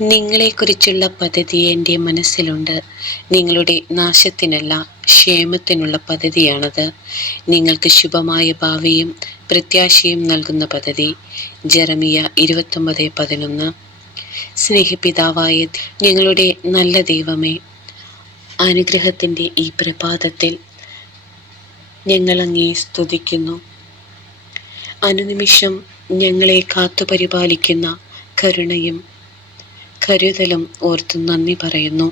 നിങ്ങളെക്കുറിച്ചുള്ള പദ്ധതി എന്റെ മനസ്സിലുണ്ട്. നിങ്ങളുടെ നാശത്തിനല്ല ക്ഷേമത്തിനുള്ള പദ്ധതിയാണത്. നിങ്ങൾക്ക് ശുഭമായ ഭാവിയും പ്രത്യാശയും നൽകുന്ന പദ്ധതി ജെറമിയ ഇരുപത്തൊമ്പത് പതിനൊന്ന്. സ്നേഹപിതാവായ ഞങ്ങളുടെ നല്ല ദൈവമേ അനുഗ്രഹത്തിന്റെ ഈ പ്രഭാതത്തിൽ ഞങ്ങൾ അങ്ങേ സ്തുതിക്കുന്നു. അനുനിമിഷം ഞങ്ങളെ കാത്തുപരിപാലിക്കുന്ന കരുണയും കരുതലും ഓർത്ത് നന്ദി പറയുന്നു.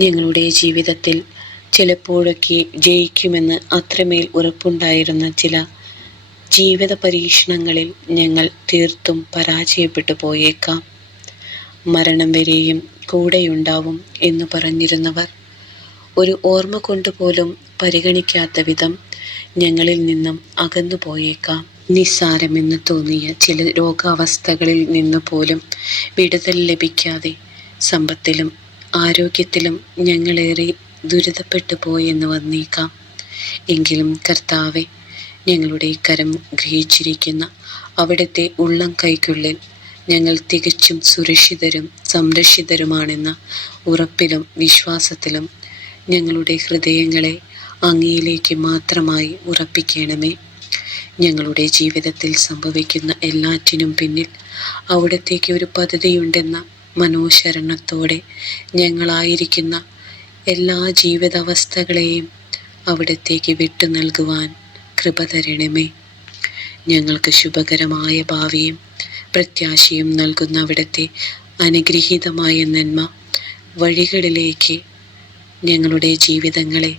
ഞങ്ങളുടെ ജീവിതത്തിൽ ചിലപ്പോഴൊക്കെ ജയിക്കുമെന്ന് അത്രമേൽ ഉറപ്പുണ്ടായിരുന്ന ചില ജീവിത പരീക്ഷണങ്ങളിൽ ഞങ്ങൾ തീർത്തും പരാജയപ്പെട്ടു പോയേക്കാം. മരണം വരെയും കൂടെയുണ്ടാവും എന്ന് പറഞ്ഞിരുന്നവർ ഒരു ഓർമ്മ കൊണ്ടുപോലും പരിഗണിക്കാത്ത വിധം ഞങ്ങളിൽ നിന്നും അകന്നു പോയേക്കാം. നിസ്സാരമെന്ന് തോന്നിയ ചില രോഗാവസ്ഥകളിൽ നിന്ന് പോലും വിടുതൽ ലഭിക്കാതെ സമ്പത്തിലും ആരോഗ്യത്തിലും ഞങ്ങളേറെ ദുരിതപ്പെട്ടു പോയെന്ന് വന്നേക്കാം. എങ്കിലും കർത്താവെ ഞങ്ങളുടെ കരം ഗ്രഹിച്ചിരിക്കുന്ന അവിടുത്തെ ഉള്ളം കൈക്കുള്ളിൽ ഞങ്ങൾ തികച്ചും സുരക്ഷിതരും സംരക്ഷിതരുമാണെന്ന ഉറപ്പിലും വിശ്വാസത്തിലും ഞങ്ങളുടെ ഹൃദയങ്ങളെ അങ്ങയിലേക്ക് മാത്രമായി ഉറപ്പിക്കണമേ. ഞങ്ങളുടെ ജീവിതത്തിൽ സംഭവിക്കുന്ന എല്ലാറ്റിനും പിന്നിൽ അവിടത്തേക്ക് ഒരു പദ്ധതിയുണ്ടെന്ന മനോശരണത്തോടെ ഞങ്ങളായിരിക്കുന്ന എല്ലാ ജീവിതാവസ്ഥകളെയും അവിടത്തേക്ക് വിട്ടു നൽകുവാൻ കൃപ തരണമേ. ഞങ്ങൾക്ക് ശുഭകരമായ ഭാവിയും പ്രത്യാശയും നൽകുന്ന അവിടത്തെ അനുഗ്രഹീതമായ നന്മ വഴികളിലേക്ക് ഞങ്ങളുടെ ജീവിതങ്ങളെ